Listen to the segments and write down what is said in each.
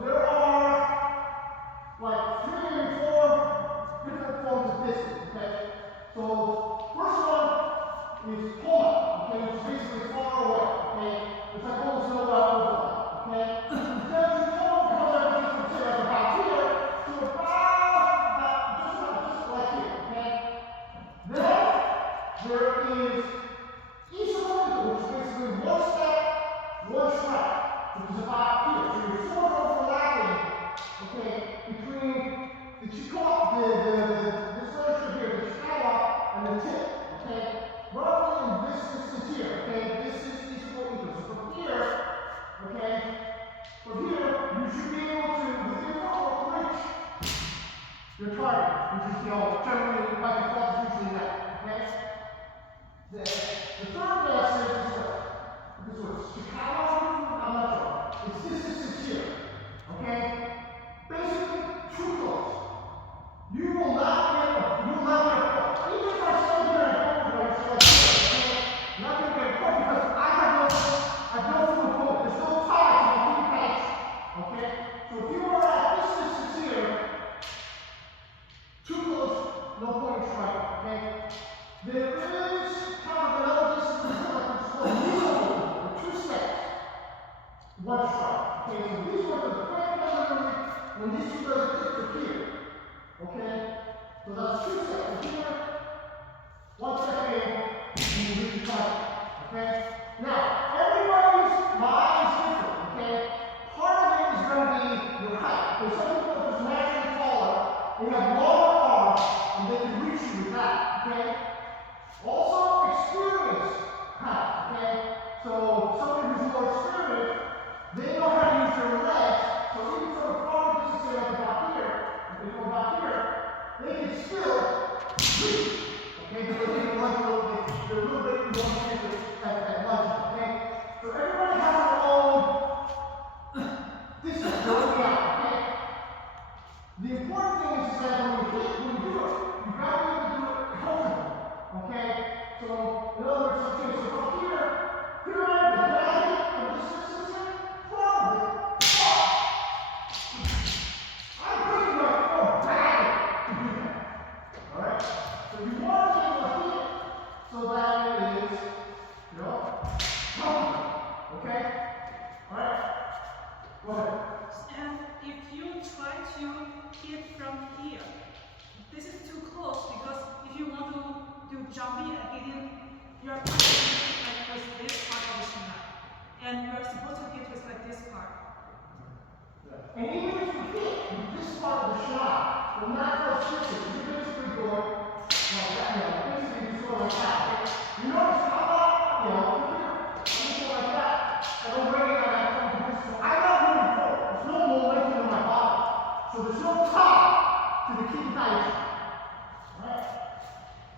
there are like 3 and 4 different forms of distance, okay? So first one is Kihon, okay, which is basically far away, okay? It's like almost no overlap, okay? Then Kihon becomes everything from say like about here to about just like here, okay? Then there is Kihon, which is basically one step, one strike, which is about here. So you're sort of overlapping, okay, between the Kihon, this literature here, the Shikawa, and the tip, okay? Roughly in this distance here, okay? This is equal. So from here, okay, from here, you should be able to, within footwork, reach your target, which is, generally, by default, is usually that, okay? The third guess is this way. This way. Chicago, I'm not sure. It's this distance here, okay? Basically, too close. You will not get a point. Even if I stand here and hold it, like this, okay? You're not going to get a point because I have no full opponent. There's no tie to the keep catch, okay? So if you are at this distance here, too close, no point in strike, okay? There is kind of another distance like it's called Kihon, or 2 steps, 1 strike. Okay, so these ones are the quick memory when these two are tipped up here. Okay? So that's 2 steps. Here, 1 step in, and you reach the target. Okay? Now, everybody's mind is different, okay? Part of it is going to be your height. Because some people are just naturally taller, they have longer arms, and they can reach you with that, okay? Also, experience height, okay? So, somebody who's more experienced, they know how to use their legs, so even from a far distance, say like about here, if they go about here, they can still reach, okay? Because they can lunge a little bit, they're a little bit more experienced at lunging, okay? So everybody has their own distance going out, okay? The important thing is that when you do it, you gotta be able to do it comfortably, okay? So, in other words, okay, so from here I am, but can I get from this distance here? Probably. I'm breaking my core badly to do that. Alright? So you want to be able to hit it so that it is, comfortable. Okay? Alright? Go ahead. And if you try to hit from here, this is too close because if you want to do jumping and hitting, you are supposed to hit like with this part of the shinai. And you are supposed to hit with like this part. And even if you hit with this part of the shot, will not go shifting. You're basically going like that, basically just going like that. Okay? You notice how about, here, I'm just going like that. And I'm bringing on that from the distance. So I'm not moving forward. There's no momentum in my body. So there's no tie to the key height. Alright?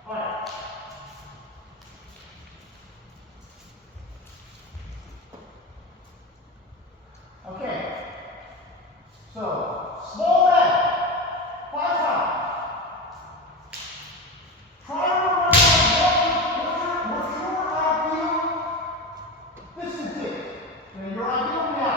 Alright. Okay. So, small leg, 5 times. Try to remember what's your ideal distance is. And your ideal now.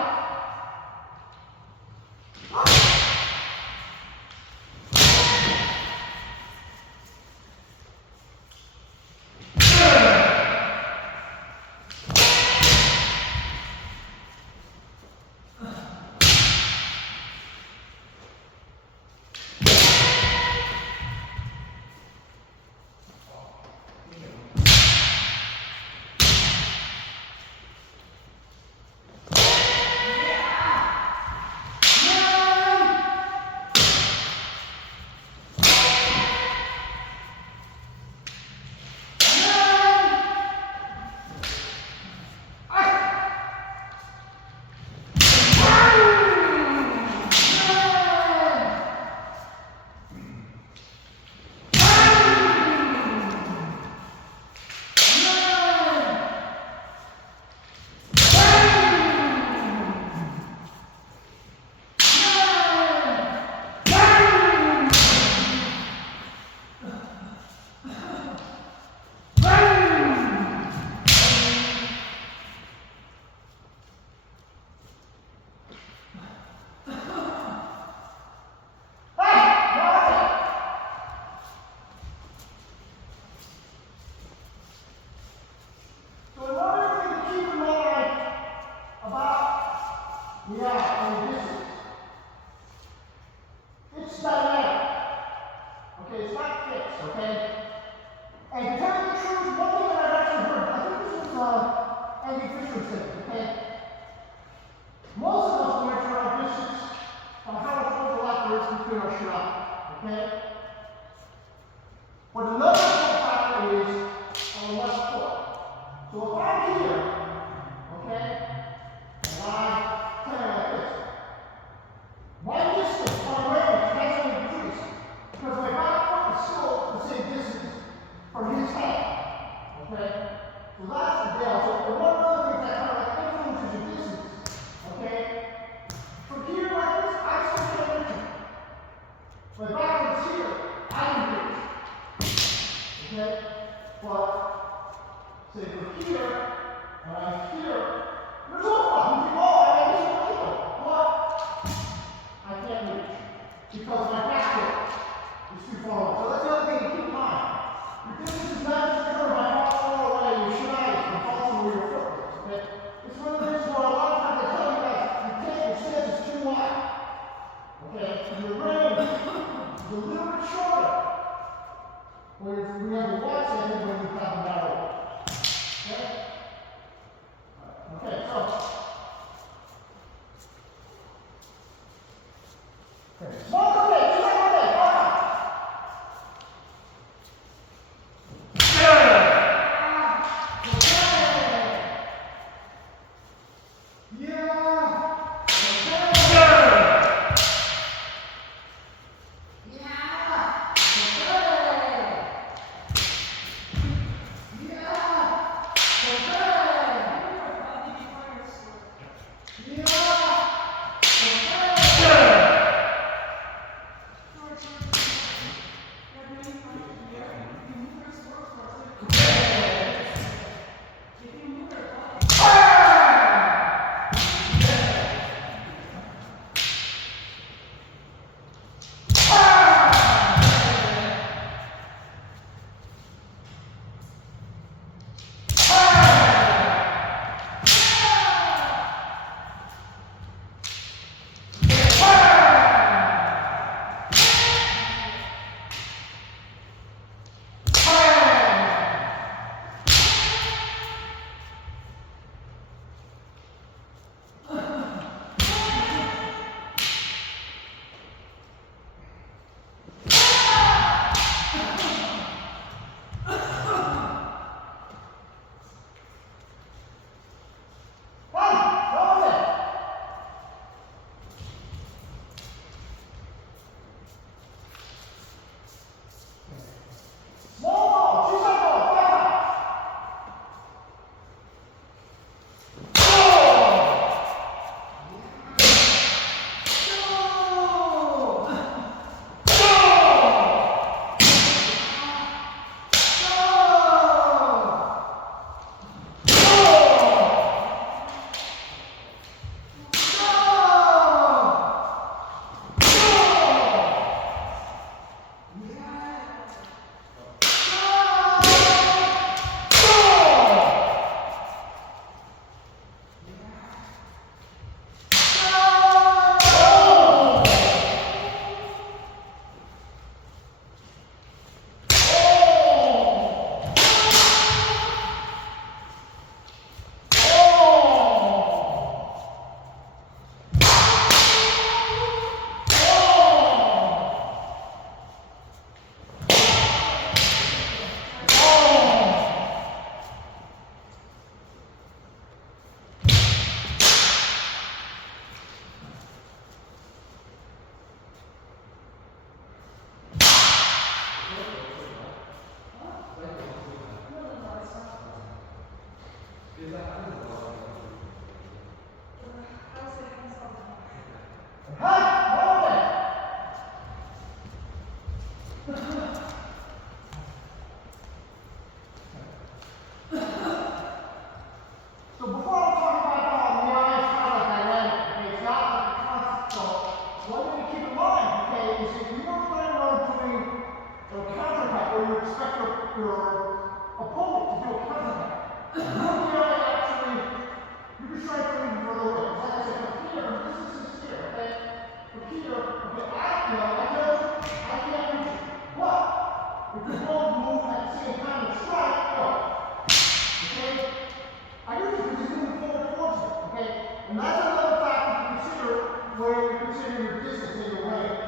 is between our shinai. Okay? But another factor is on the left foot. So if I'm here, okay, and I'm playing like this, my distance, my range hasn't increased because my back foot is still the same distance from his head. Okay? So that's the deal. So one of the things that kind of like influences your distance, okay? From here like this, I still can't reach him. My back foot's here, I can reach. Okay? But say from here, and I'm here, there's no problem. You can go, I mean, this is what you do. But I can't reach because my back foot is too far away. So that's the other thing to keep in mind. Your distance is not determined by how far away your shinai is, but also where your foot is. Okay? It's one of the reasons why a lot of times I tell you guys, your stance is too wide. Okay? And your range is a little bit shorter. Whereas we have the wide stance when we have the narrow. Okay? Okay, so. Okay. Small okay, just like okay, go on. And that's another factor to consider where you're considering your distance and your range.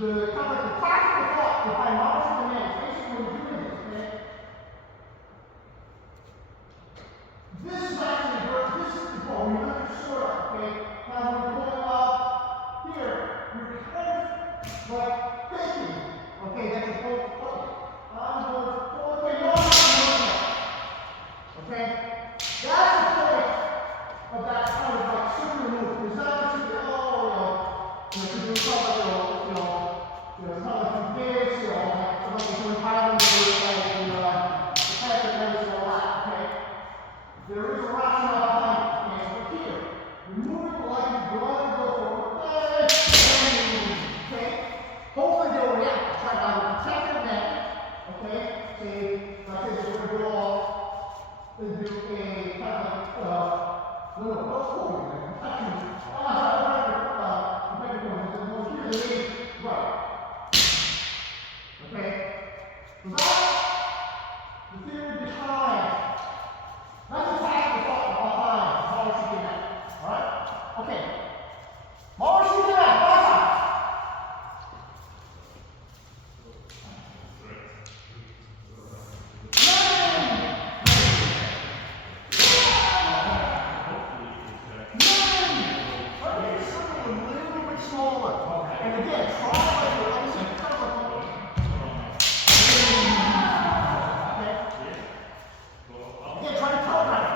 the kind of like the practical thought behind knowledge commands, basically when you're doing this, okay? This is actually this is the goal. You lift your sword up, okay? Now when you're going up here, you're kind of like thinking, okay, that you're going to put it. I'm going to put it on. Okay? That's the point of that kind of like circular move. It's not just to do something, it's not like this, like you're doing Highland or like the type of notes and all that, okay? There is a rationale behind it, okay? So here, you're moving like you're going to go forward, okay? Hopefully they'll react. Try to either protect their neck, okay? Say, like this, we're going to go off and do a kind of like, don't hold it, right. Okay? So that's the theory behind. That's the tactical thought behind Mara shooting out. Alright? Okay. Mara shooting out, bye. And again, try like you're icing, kind of like again, try to telegraph.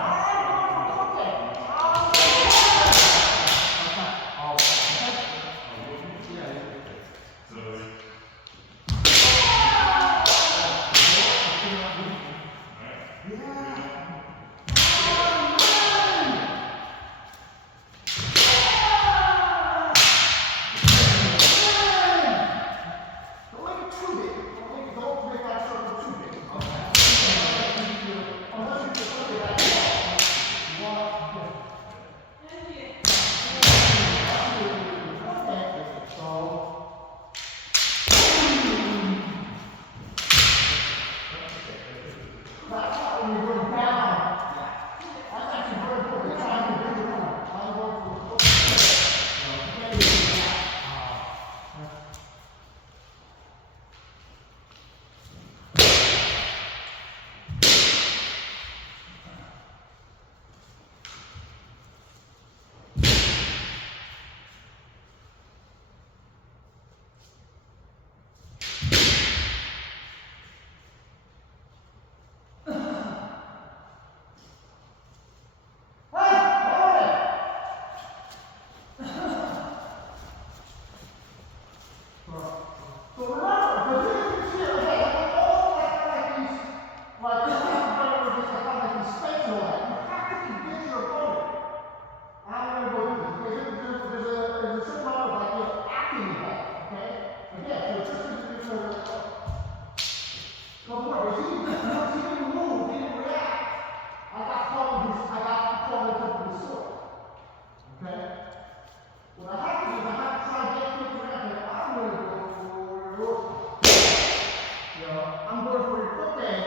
I'm going for cooking.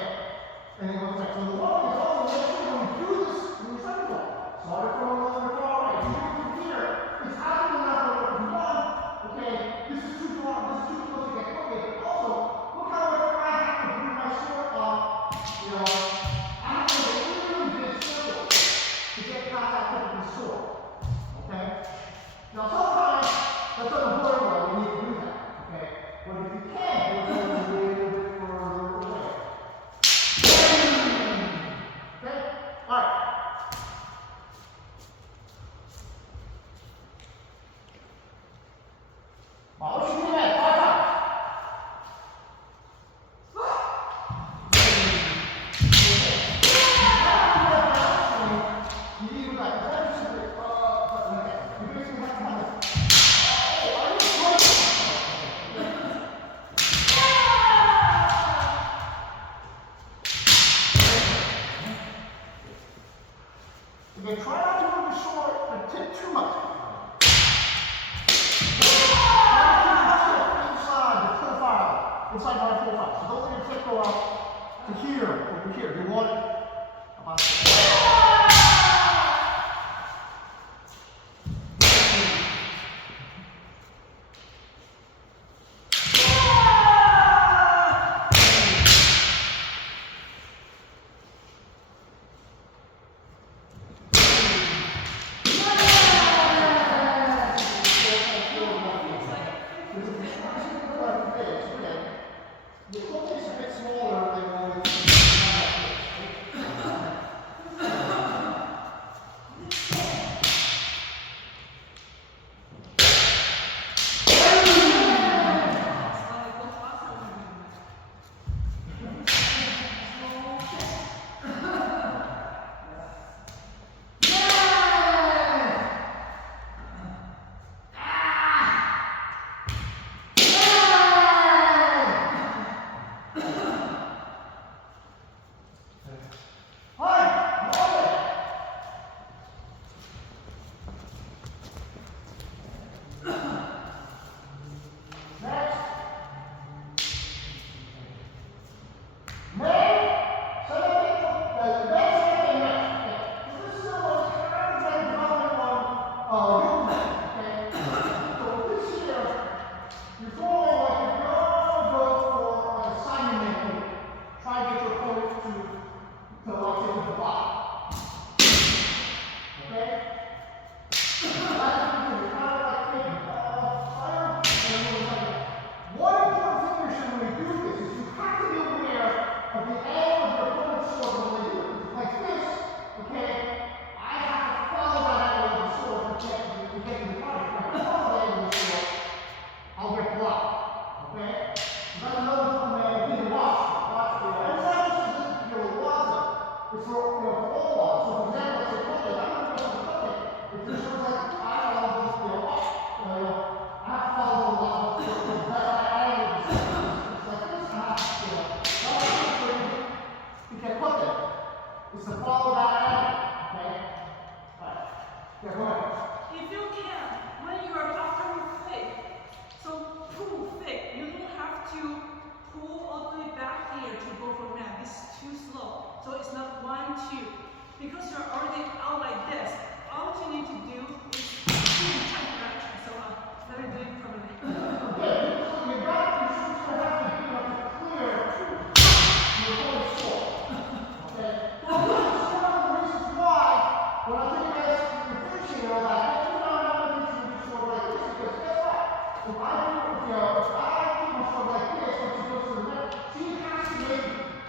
Again, try not to move the sword and tip too much. Inside my profile. So don't let your tip go up to here, over here. You want it about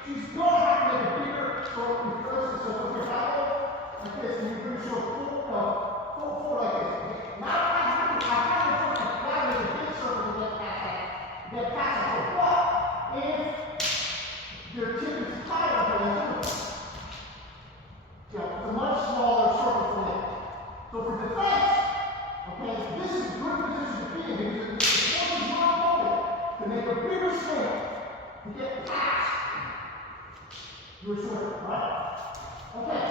she's going to have to make a bigger sort of reverse. So put your elbow like this, and you bring your foot forward like this. Okay? Now I have to make a big circle to get past that. Get past it. But if your tip is tight up here, it's a much smaller circle for you. So for defense, okay, this is a good position to be in because it forces your opponent to make a bigger swing to get past your swing, right? Okay.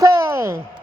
Okay.